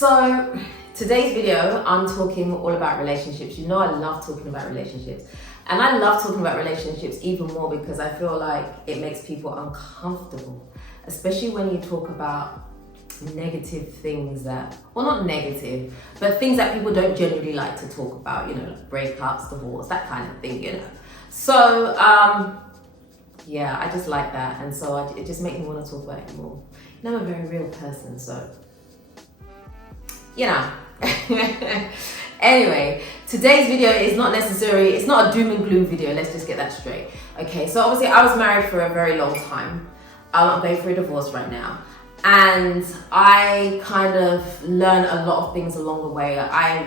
So today's video, I'm talking all about relationships. You know I love talking about relationships. And I love talking about relationships even more because I feel like it makes people uncomfortable. Especially when you talk about negative things that, well, not negative, but things that people don't generally like to talk about, you know, like breakups, divorce, that kind of thing, you know. So, yeah, I just like that. And so it just makes me want to talk about it more. You know, I'm a very real person, so, you know. Anyway, today's video is not necessarily, it's not a doom and gloom video, let's just get that straight. Okay, so obviously I was married for a very long time. I'm going through a divorce right now. And I kind of learned a lot of things along the way. I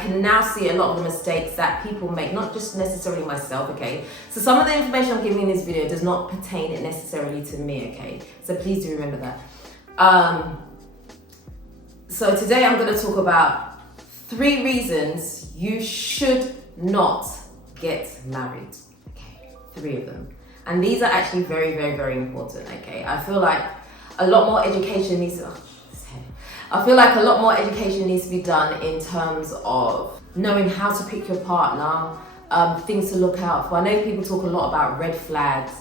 can now see a lot of the mistakes that people make, not just necessarily myself, okay? So some of the information I'm giving in this video does not pertain necessarily to me, okay? So please do remember that. So today I'm going to talk about 3 reasons you should not get married. Okay, 3 of them. And these are actually very, very, very important, okay? I feel like a lot more education needs to, I feel like a lot more education needs to be done in terms of knowing how to pick your partner, things to look out for. I know people talk a lot about red flags,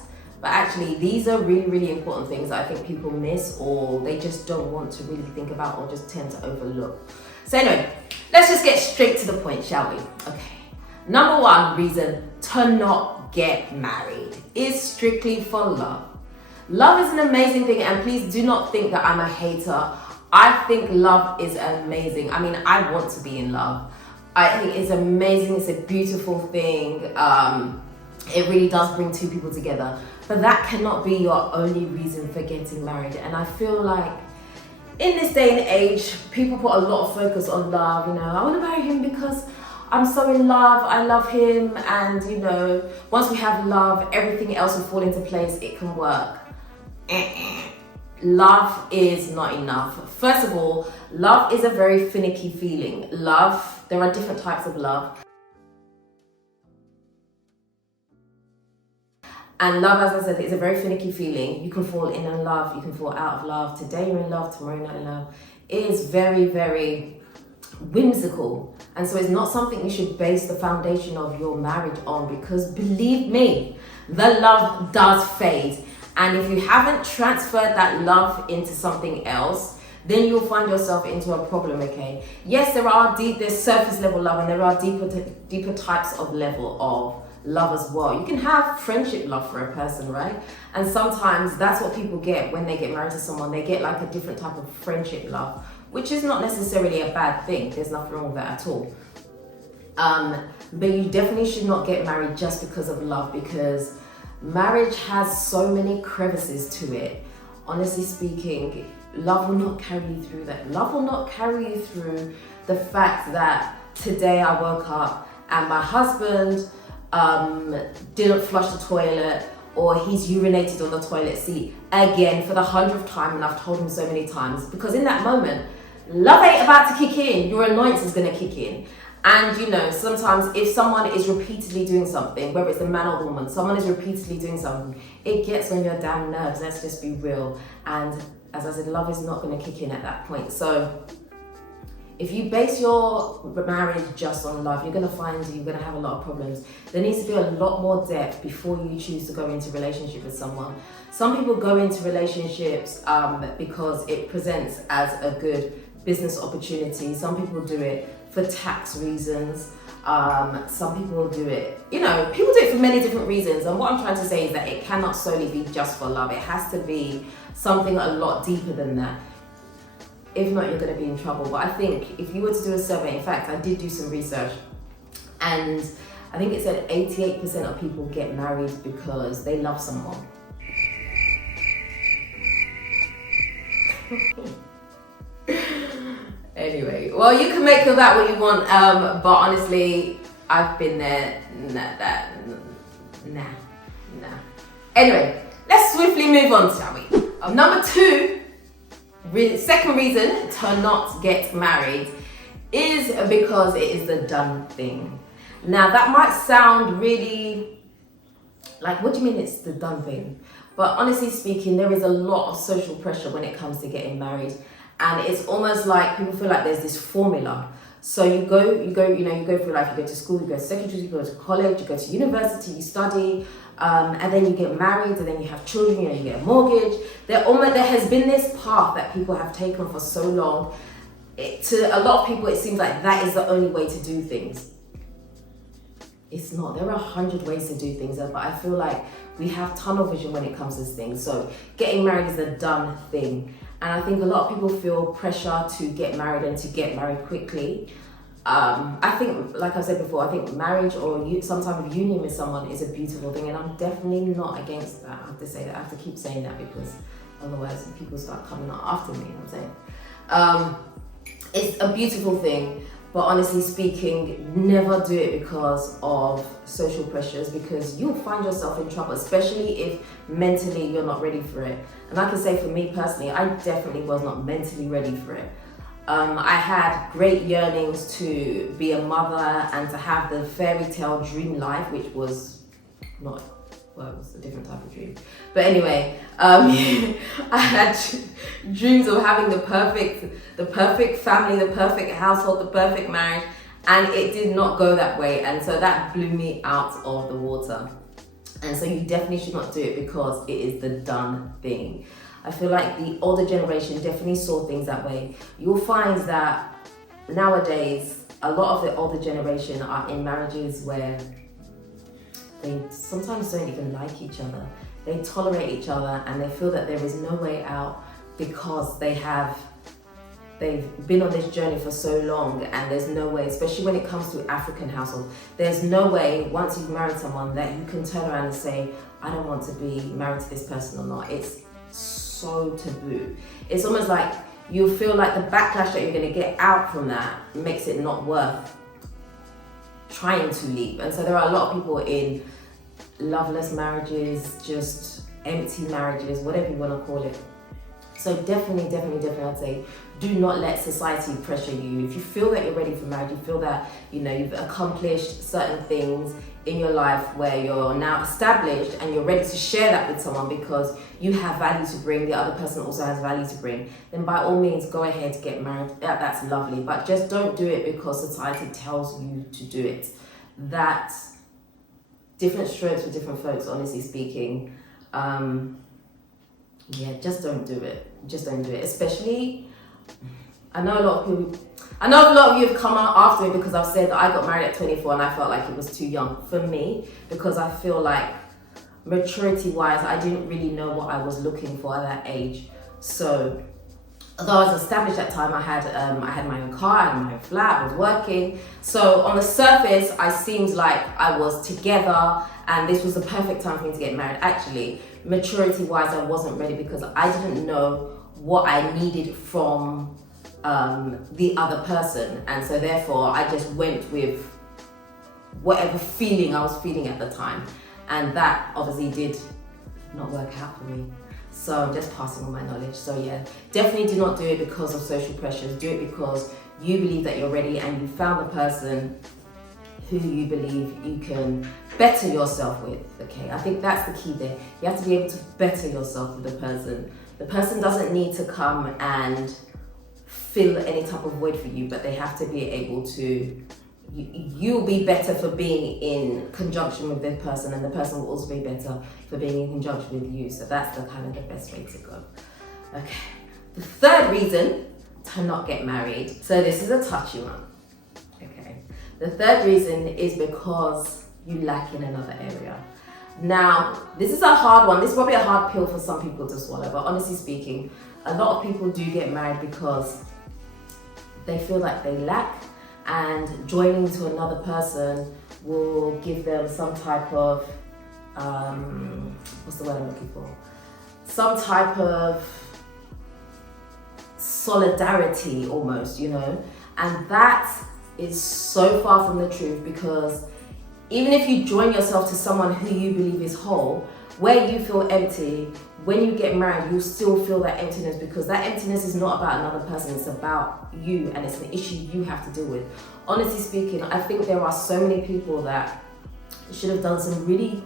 but actually these are really, really important things that I think people miss or they just don't want to really think about or just tend to overlook. So anyway, let's just get straight to the point, shall we? Okay. Number 1 reason to not get married is strictly for love. Love is an amazing thing, and please do not think that I'm a hater. I think love is amazing. I mean, I want to be in love. I think it's amazing. It's a beautiful thing. It really does bring 2 people together. But that cannot be your only reason for getting married. And I feel like in this day and age, people put a lot of focus on love. You know, I want to marry him because I'm so in love, I love him, and you know, once we have love, everything else will fall into place, it can work. Love is not enough. First of all, love is a very finicky feeling. Love, there are different types of love. And love, as I said, is a very finicky feeling. You can fall in love, you can fall out of love. Today you're in love, tomorrow you're not in love. It is very, very whimsical. And so it's not something you should base the foundation of your marriage on, because believe me, the love does fade. And if you haven't transferred that love into something else, then you'll find yourself into a problem, okay? Yes, there's surface level love, and there are deeper types of level of love as well. You can have friendship love for a person, right? And sometimes that's what people get when they get married to someone. They get like a different type of friendship love, which is not necessarily a bad thing. There's nothing wrong with that at all. But you definitely should not get married just because of love, because marriage has so many crevices to it. Honestly speaking, love will not carry you through that. Love will not carry you through the fact that today I woke up and my husband didn't flush the toilet, or he's urinated on the toilet seat again for the 100th time, and I've told him so many times, because in that moment, love ain't about to kick in, your annoyance is gonna kick in. And you know, sometimes if someone is repeatedly doing something, whether it's the man or the woman, someone is repeatedly doing something, it gets on your damn nerves, let's just be real. And as I said, love is not gonna kick in at that point. So if you base your marriage just on love, you're gonna find you're gonna have a lot of problems. There needs to be a lot more depth before you choose to go into a relationship with someone. Some people go into relationships because it presents as a good business opportunity. Some people do it for tax reasons. Some people do it, you know, people do it for many different reasons. And what I'm trying to say is that it cannot solely be just for love. It has to be something a lot deeper than that. If not, you're going to be in trouble. But I think if you were to do a survey, in fact, I did do some research, and I think it said 88% of people get married because they love someone. Anyway, well, you can make of that what you want, but honestly, I've been there. Nah. Anyway, let's swiftly move on, shall we? Number 2. Second reason to not get married is because it is the done thing. Now that might sound really like, what do you mean it's the done thing? But honestly speaking, there is a lot of social pressure when it comes to getting married. And it's almost like people feel like there's this formula. So you go through life, you go to school, you go to secondary, you go to college, you go to university, you study, and then you get married, and then you have children, you get a mortgage. There has been this path that people have taken for so long. To a lot of people, it seems like that is the only way to do things. It's not. There are 100 ways to do things, but I feel like we have tunnel vision when it comes to this thing. So getting married is a done thing. And I think a lot of people feel pressure to get married and to get married quickly. I think, like I said before, I think marriage or some type of union with someone is a beautiful thing, and I'm definitely not against that. I have to say that. I have to keep saying that, because otherwise people start coming up after me, you know what I'm saying? It's a beautiful thing, but honestly speaking, never do it because of social pressures, because you'll find yourself in trouble, especially if mentally you're not ready for it. And I can say for me personally, I definitely was not mentally ready for it. I had great yearnings to be a mother and to have the fairy tale dream life, which was not, well, it was a different type of dream. But anyway, I had dreams of having the perfect family, the perfect household, the perfect marriage, and it did not go that way. And so that blew me out of the water. And so you definitely should not do it because it is the done thing. I feel like the older generation definitely saw things that way. You'll find that nowadays, a lot of the older generation are in marriages where they sometimes don't even like each other. They tolerate each other and they feel that there is no way out because they've been on this journey for so long, and there's no way, especially when it comes to African household, there's no way once you've married someone that you can turn around and say, I don't want to be married to this person or not. It's so taboo. It's almost like you feel like the backlash that you're going to get out from that makes it not worth trying to leave. And so there are a lot of people in loveless marriages, just empty marriages, whatever you want to call it. So definitely I'd say, do not let society pressure you. If you feel that you're ready for marriage, you feel that you've accomplished certain things in your life where you're now established and you're ready to share that with someone because you have value to bring, the other person also has value to bring, then by all means go ahead, get married. That's lovely, but just don't do it because society tells you to do it. That's different strokes for different folks, honestly speaking. Just don't do it. Just don't do it. Especially, I know a lot of you have come out after me because I've said that I got married at 24 and I felt like it was too young for me, because I feel like maturity-wise, I didn't really know what I was looking for at that age. So, although I was established at that time, I had my own car, I had my own flat, I was working. So on the surface, I seemed like I was together and this was the perfect time for me to get married. Actually, maturity-wise, I wasn't ready because I didn't know what I needed from the other person. And so therefore, I just went with whatever feeling I was feeling at the time. And that obviously did not work out for me. So I'm just passing on my knowledge. So yeah, definitely do not do it because of social pressures. Do it because you believe that you're ready and you found the person who you believe you can better yourself with, okay? I think that's the key there. You have to be able to better yourself with the person. The person doesn't need to come and fill any type of void for you, but they have to be able to, you'll be better for being in conjunction with the person, and the person will also be better for being in conjunction with you. So that's the kind of the best way to go. Okay, the third reason to not get married. So this is a touchy one, okay? The third reason is because you lack in another area. Now, this is a hard one. This is probably a hard pill for some people to swallow, but honestly speaking, a lot of people do get married because they feel like they lack, and joining to another person will give them some type of, what's the word I'm looking for? Some type of solidarity almost, and that is so far from the truth, because even if you join yourself to someone who you believe is whole, where you feel empty, when you get married, you'll still feel that emptiness, because that emptiness is not about another person, it's about you, and it's an issue you have to deal with. Honestly speaking, I think there are so many people that should have done some really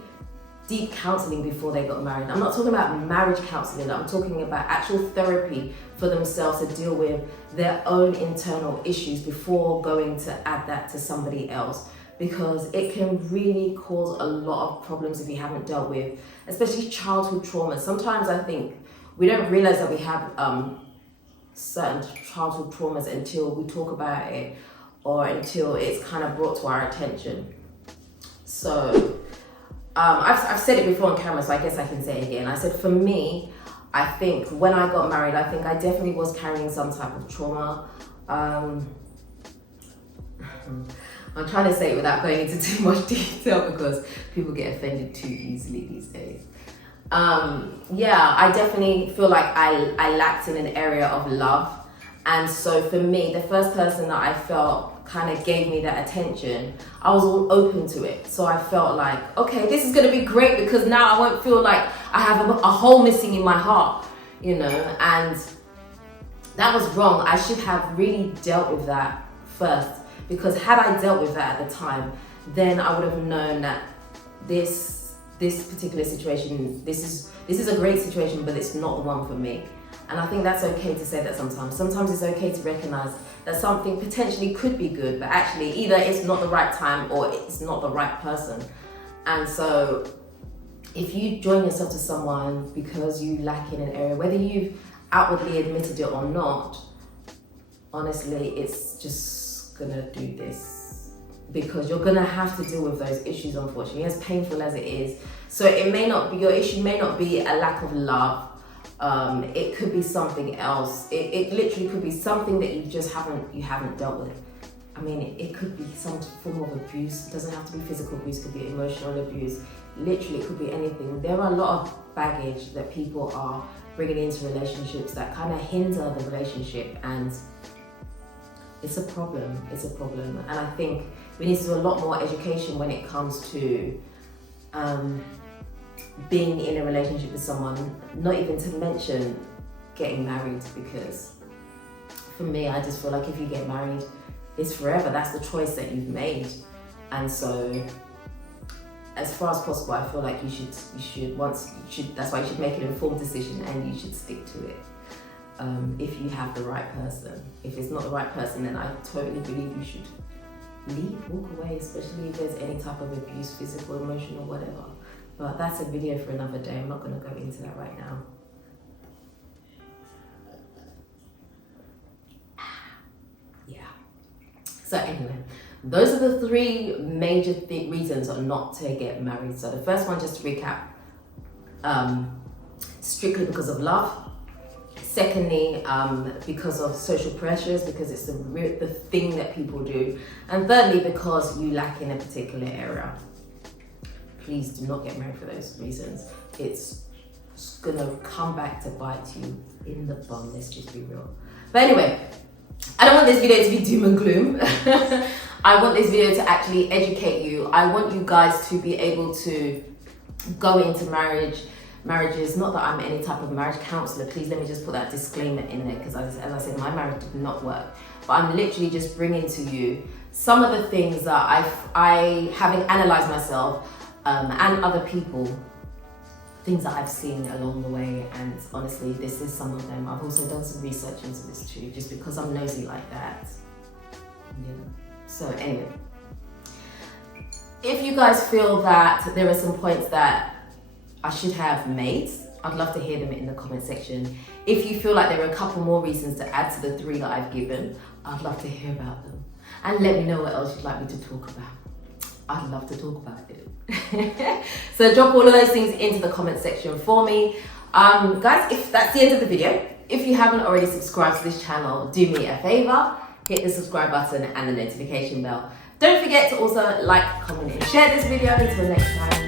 deep counseling before they got married. I'm not talking about marriage counseling, I'm talking about actual therapy for themselves to deal with their own internal issues before going to add that to somebody else, because it can really cause a lot of problems if you haven't dealt with, especially childhood trauma. Sometimes I think we don't realize that we have certain childhood traumas until we talk about it or until it's kind of brought to our attention. So I've said it before on camera, so I guess I can say it again. I said, for me, I think when I got married, I think I definitely was carrying some type of trauma. I'm trying to say it without going into too much detail because people get offended too easily these days. Yeah, I definitely feel like I lacked in an area of love. And so for me, the first person that I felt kind of gave me that attention, I was all open to it. So I felt like, okay, this is going to be great because now I won't feel like I have a hole missing in my heart, you know, and that was wrong. I should have really dealt with that first, because had I dealt with that at the time, then I would have known that this particular situation, this is a great situation, but it's not the one for me. And I think that's okay to say that sometimes. Sometimes it's okay to recognize that something potentially could be good, but actually either it's not the right time or it's not the right person. And so if you join yourself to someone because you lack in an area, whether you've outwardly admitted it or not, honestly, it's just gonna do this, because you're gonna have to deal with those issues, unfortunately, as painful as it is. So it may not be, your issue may not be a lack of love. It could be something else. It literally could be something that you haven't dealt with. I mean, it could be some form of abuse. It doesn't have to be physical abuse, it could be emotional abuse. Literally, it could be anything. There are a lot of baggage that people are bringing into relationships that kind of hinder the relationship, and it's a problem. It's a problem. And I think we need to do a lot more education when it comes to being in a relationship with someone, not even to mention getting married, because for me, I just feel like if you get married, it's forever. That's the choice that you've made. And so as far as possible, I feel like that's why you should make an informed decision and you should stick to it. If you have the right person. If it's not the right person, then I totally believe you should leave, walk away, especially if there's any type of abuse, physical, emotional, whatever. But that's a video for another day. I'm not going to go into that right now. Yeah. So anyway, those are the three major reasons not to get married. So the first one, just to recap, strictly because of love. Secondly, because of social pressures, because it's the thing that people do. And thirdly, because you lack in a particular area. Please do not get married for those reasons. It's gonna come back to bite you in the bum, let's just be real. But anyway, I don't want this video to be doom and gloom. I want this video to actually educate you. I want you guys to be able to go into marriages, not that I'm any type of marriage counselor, please let me just put that disclaimer in there, because as I said, my marriage did not work. But I'm literally just bringing to you some of the things that I having analysed myself, and other people, things that I've seen along the way, and honestly, this is some of them. I've also done some research into this too, just because I'm nosy like that. Yeah. So anyway, if you guys feel that there are some points that I should have made, I'd love to hear them in the comment section. If you feel like there are a couple more reasons to add to the three that I've given, I'd love to hear about them. And let me know what else you'd like me to talk about. I'd love to talk about it. So drop all of those things into the comment section for me. Guys, if that's the end of the video, if you haven't already subscribed to this channel, do me a favor, hit the subscribe button and the notification bell. Don't forget to also like, comment and share this video. Until next time.